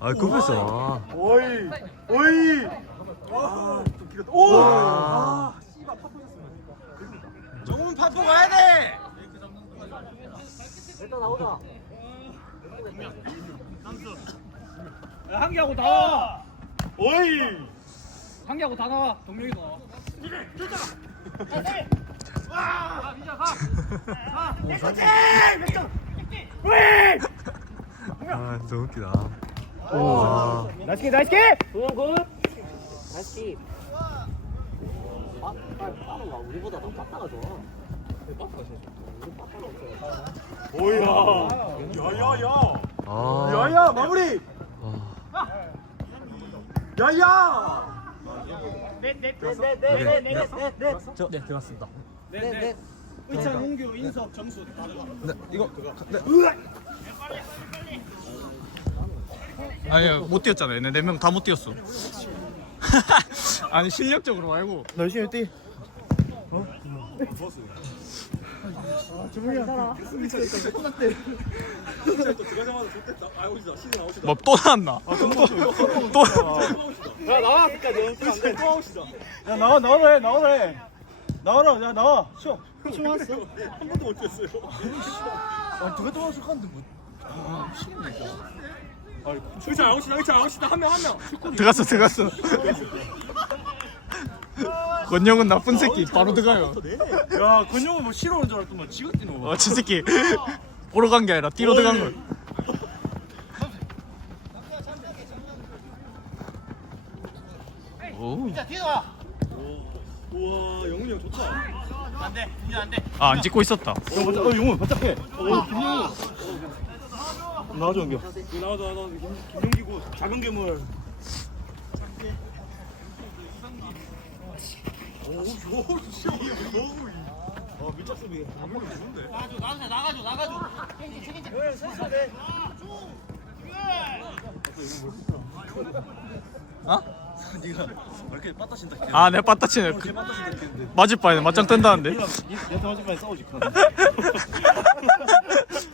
아 급했어. 오이 오이 아좀 길었다 오 와. 아, 씨발 파포 졌으면 정훈 파포 가야 돼 야, 한 개 하고 다 나와. 오이 한 개 하고 다 나와. 동명이 너. 아 너무 웃기다. 와. 나이스 킥, 나이스 킥. 굿. 나이스 킥. 아, 빨리 빠른가? 우리보다 더 빠따가 좋아. 오이야 야야야 아. 야야 마무리 아. 야야 네 들어갔습니다. 네, 네. 의찬, 홍규, 인석, 정수 다 들어가. 네 이거. 네. 아니 못 뛰었잖아요. 네명 다 못 뛰었어. 아니 실력적으로 말고. 나 열심히 뛰뭐또 나왔나? 또 야 나와 끝까지 연습 또 아웃이다 야 나와 나와라 해 나와라 해 나와라 야 나와 쉬어 춤 왔어? 한 번도 못 뛰었어요 아 두개 동안 쑥한데 뭐 의찬 아웃이다 의찬 아웃이다 한명 한명 들어갔어 들어갔어. 권영은 나쁜 새끼 바로 들어가요. 야 근영은 뭐 싫어하는 줄 알았더만 지가 뛰는 거 어저 새끼 보러 간 게 아니라 뛰러 들어간 걸. 오. 우와 영훈이 형 좋다 아안 찍고 있었다. 어. 어, 용훈, 바짝해. 어, 김용훈. 나와줘, 연겨. 나와줘, 나와줘. 김용기고, 작은 괴물. 오, 오, 진짜. 오, 어, 밀착 수비. 안무가 좋은데. 어? 네가 왜 이렇게 했는데? 아내 빠따치네. 했는데. 맞을 바에는 맞짱 뜬다는데. 얘한테 맞을 바에 싸우지.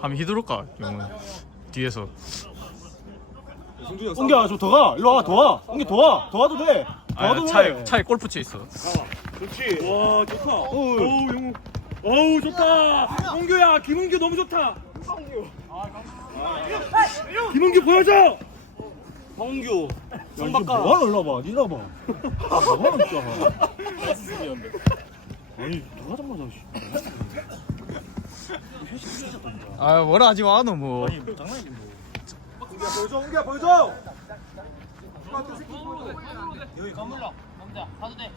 하면 휘두를까 영은 뒤에서. 옹기야, 좀더 가. 일로 와, 더 와. 옹기 더 와. 더 와도 돼. 더 와도 아 돼. 차에 차에 골프채 있어. 그렇지. 와 좋다. 어우 영우. 어우 좋다. 홍규야 김홍규 너무 좋다. 김홍규 보여줘. 홍규. 성박가. 뭐하러 일로 와봐. 니나 봐. 뭐하러 진짜. 아니 누가 장난하자. 아 뭐라 하지 마 너 뭐. 아니 뭐 장난이지 뭐. 홍규야 보여줘. 홍규야 보여줘. 여기 까물라. 남자, 가도 돼.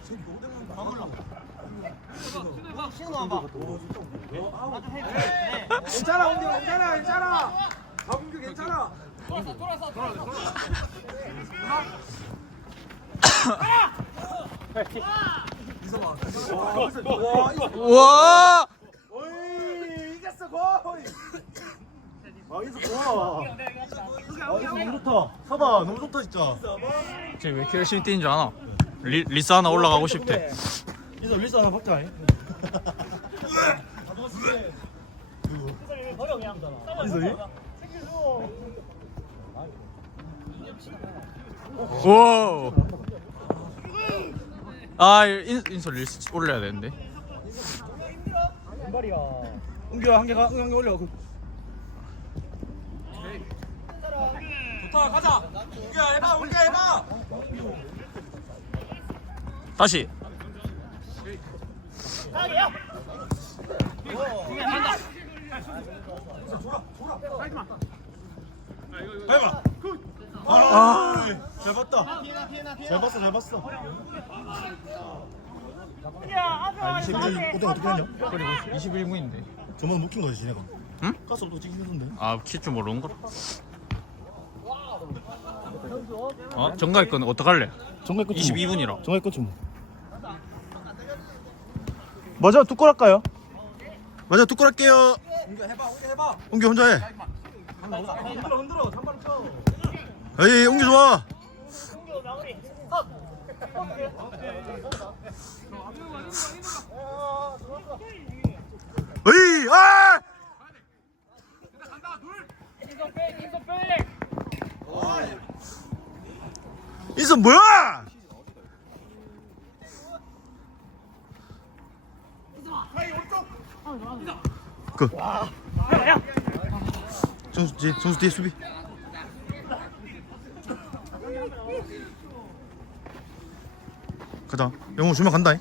괜찮아 홍규 괜찮아 괜찮아. 박홍규 괜찮아. 와. 어이 이겼어 거의. 아이 거 좋아. 아 이거 너무 좋다. 사봐 너무 좋다 진짜. 지금 왜 이렇게 열심히 뛰는 줄 아나? 리, 리스 하나 올라가고 싶대. 이서 릴스 하나 박자. 이서이? 오. 아 인, 인솔 리스 올려야 되는데. 은규야 한 개가 한 개 올려. 좋다 가자. 은규야 해봐 은규야 해봐. 다시. 해봐. 아, 잘 봤다. 잘 봤어 잘 봤어. 아, 21 어떻게 어떻게 했냐? 그리고 21분인데. 저만 묶인 거지 지네가. 응? 가스 없고 찍힌 건데. 아 킬줄 모르는 거라. 어? 정갈 건 어떡할래? 정말 끝. 22분이라. 정말 끝 좀. 맞아 뚜골 할까요? 맞아 뚜골 할게요. 은규 해봐 은규 해봐. 은규 혼자 해. 흔들어 흔들어 잠깐 쳐. 에이 은규 좋아. 으이! 아! 이거 뭐야? 그. 정수 뒤, 정수 뒤에 수비. 가자. 영호 주면 간다.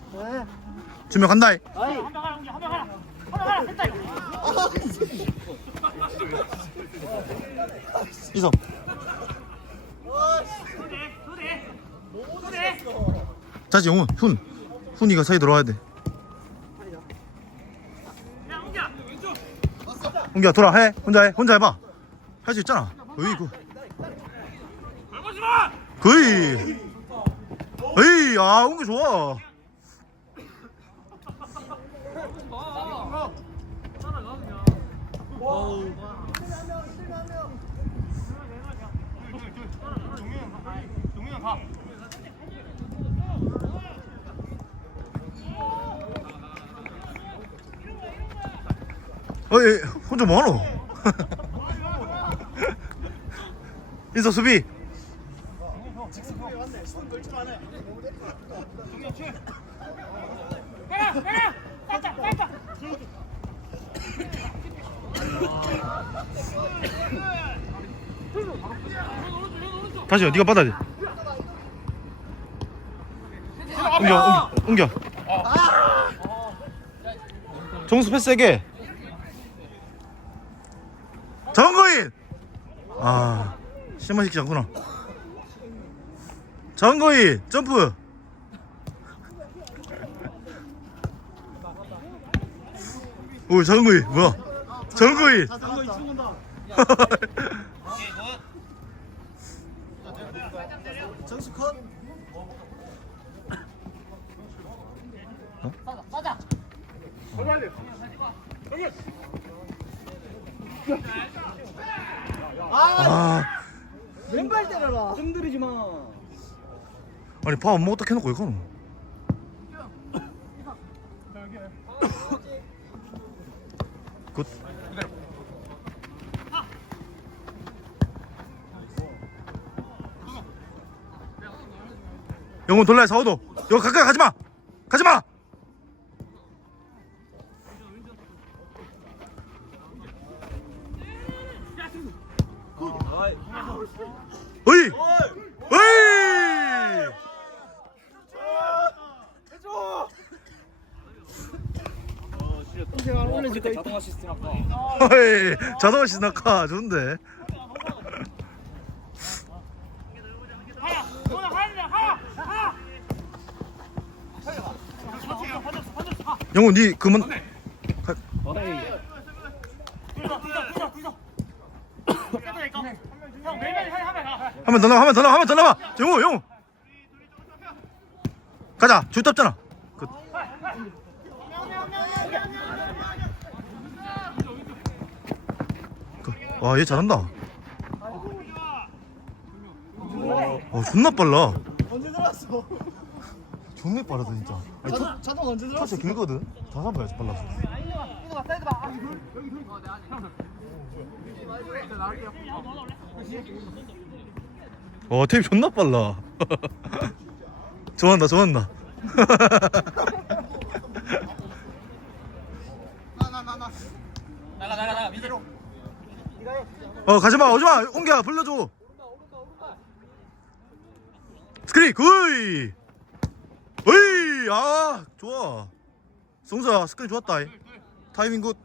주면 간다. 어이. 성. 다시 영훈, 훈. 훈이가 사이 들어와야 돼. 홍기야 돌아 해. 혼자 해. 혼자 해봐. 할 수 있잖아. 어이 그. 거의. 어이 아 홍기 좋아 어이 혼자 뭐하노? 인서 수비 다시요 네가 받아야 돼 옮겨 옮겨 정수 패스 세게. 정거인! 아 심한 시키지 않구나. 정거인 점프! 오 정거인 뭐야 정수 컷. 아 왼발 때려라. 흔들리지 마. 아니 밥안 먹었다 해놓고 이거는 굿 영훈 돌라야 사오도. 여기 가까이 가지마! 가지마! 어이! 어이! 올려줄 거 자동화 시스템 아까. 어이 자동화 시나카 좋은데 영훈 니 그만. 한번 더 나와 한번 더 나와 한번 더 나와. 영훈 영훈. 가자. 줄 떴잖아. 굿. 와얘 잘한다. 어 존나 빨라. 언제 들어왔어? 존나 빠르다 진짜. 아니, 자동 자동 언제 들어왔어? 터치 길거든? 자산 봐야지 빨라서. 와 테이프 존나 빨라. 좋아한다 좋아한다. 나가 나가 나가 민재로 어 가지마 오지마. 옹기야 불러줘. 스크린 구이 으이 아 좋아. 성수야 스크린 좋았다. 타이밍 굿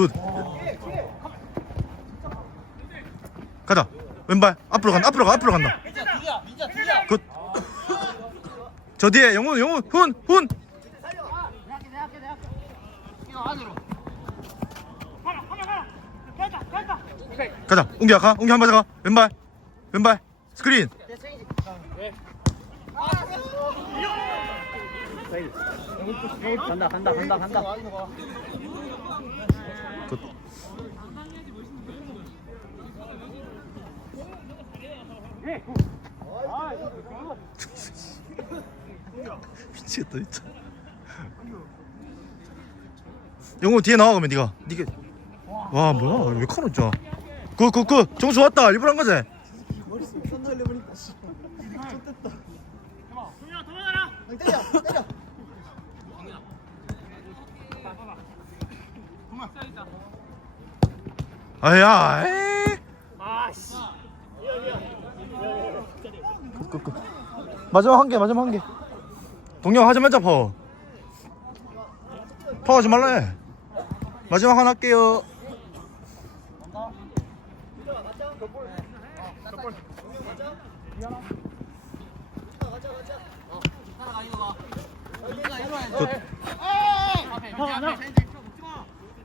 굿. 가자. 왼발. 앞으로 간다. 앞으로 가. 앞으로 간다. 둘이야 굿저 뒤에 영훈 영훈. 훈 훈. 가자. 웅기야 가. 웅기 한발가 왼발. 왼발. 스크린. 간다 간다 간다 간다. 미치겠다 진짜. 영호 뒤에 나와 그러면 네가. 네가. 와 뭐야? 왜 카노 진짜 그그그 정수 왔다. 일부러 한 거지? 아야 에이 끄끄 마지막 한개 마지막 한개. 동영 하지 말자 파워. 파워 하지 말라 해 마지막 하나 할게요.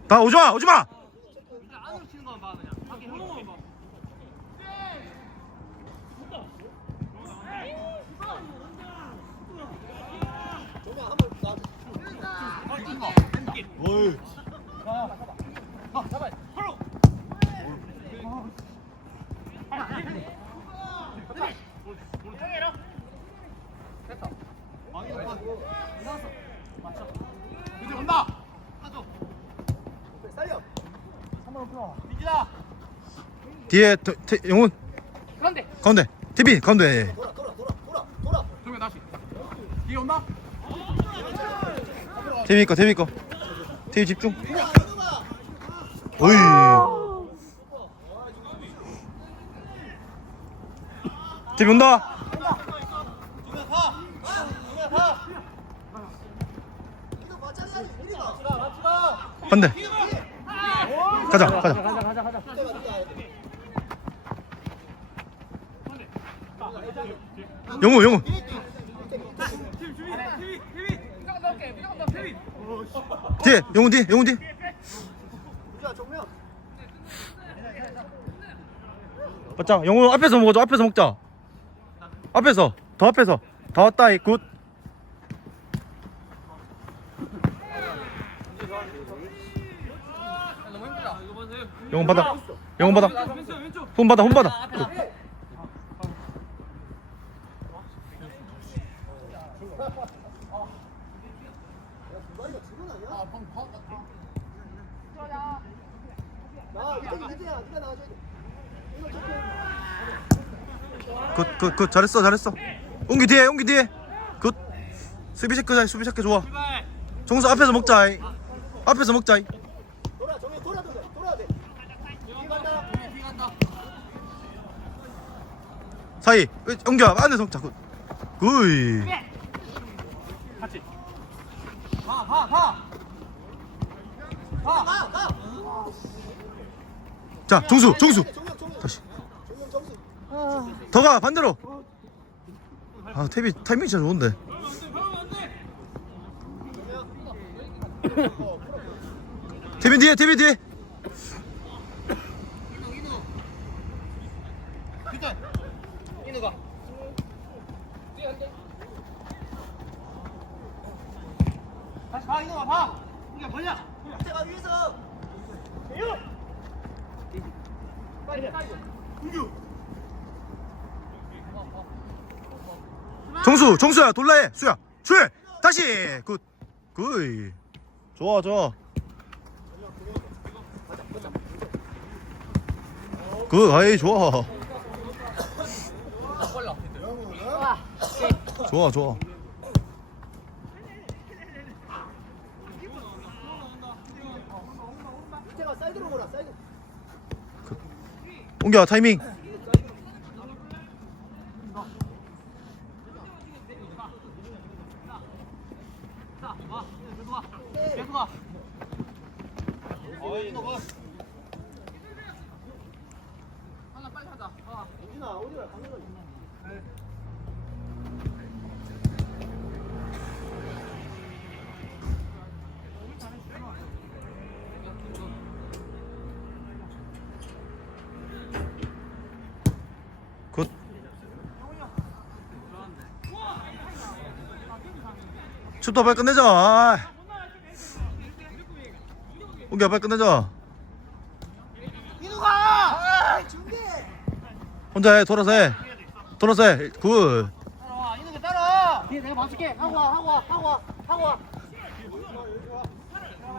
나 오지마 오지마 뒤에 더, 태, 영훈. 가운데. 가운데. TV 가운데. TV 거 TV 거 TV 집중. 오이. TV 온다. 반대. 가자 가자 가자 가자 가자. 영호 영호 뒤에 영호 뒤에 영호 뒤에 맞자 영호 앞에서 먹어줘 앞에서 먹자. 앞에서 더 앞에서. 다 왔다 이 굿. 영호 받아 영호 받아. 혼 받아 혼 받아. 굿. 굿, 굿, 굿. 잘했어, 잘했어. 옹기 뒤에, 옹기 뒤에. 굿. 수비 체크, 잘, 수비 체크 좋아. 정수 앞에서 먹자. 이. 앞에서 먹자. 이. 사이, 으, 옹기야, 안에서 먹자. 굿. 굿. 자, 정수, 정수. 다시. 더가 반대로. 아, 태비 타이밍 진짜 좋은데. 태빈 뒤에, 태빈 뒤에. 다시 봐 이놈아 봐 이게 뭐냐 내가 위에서 정수, 정수야, 돌라해. 수야, 줄. 다시. 굿. 굿. 좋아, 좋아. 굿, 아이 좋아. 좋아, 좋아. 굿. 옮겨 타이밍. 굿. 슛도 빨리 끝내자 아. 웅기야 빨리 끝내자. 이누가! 준비 혼자 해 돌아서 해. 돌아서 해굿. 따라와 이누가 따라 뒤에 내가 맞출게. 하고 와 하고 와 하고 와 하고 와.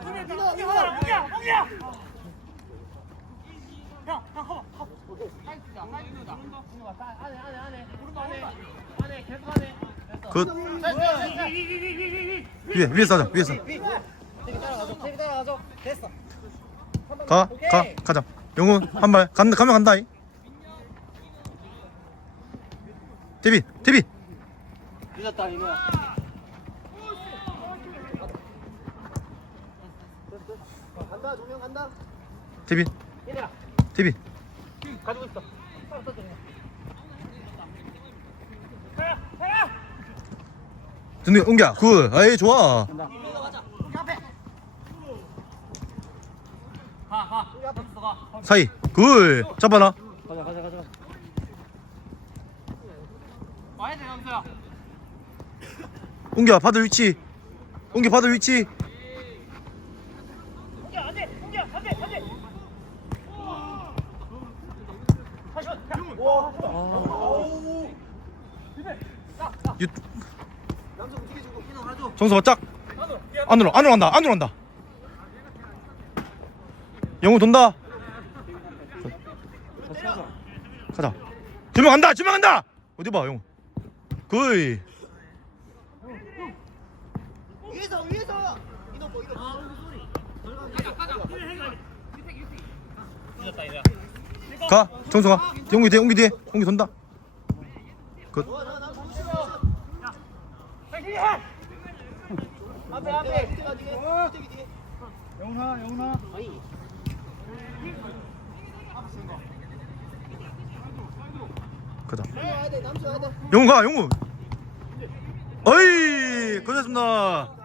이누가 이누가 옹기야 옹기야. 안에 안에 안에. 무릎 안에. 안에 계속 안에. 굿. 됐어. 위에 위에서 하자 위에서 되게 따라가죠. 되게 따라가죠. 됐어. 가가 가자. 영훈 한 발. 간다 가면 간다 이. 데비 데비. 늦었다 이거야. 간다 조명 간다. 데비. 얘들아 데비. 가지고 있어. 준비 웅기야 굿. 아이 좋아 사이 굿. 잡아놔. 가자 가자 가자. 와야 돼 남수야. 웅기야 받을 위치. 웅기 받을 위치. 유... 정수 바짝. 안으로 안으로 간다 안으로 간다 영우 돈다. 가자. 두명 간다 두명 간다. 어디 봐 영우 그이. 위에서 위에서. 이놈 뭐 이놈. 가 정수가. 영기 뒤에 영기 뒤에. 영기 돈다. 굿. 앞에 앞에. 영훈아 영훈아 가자. 영우 가 영우 어이 고생했습니다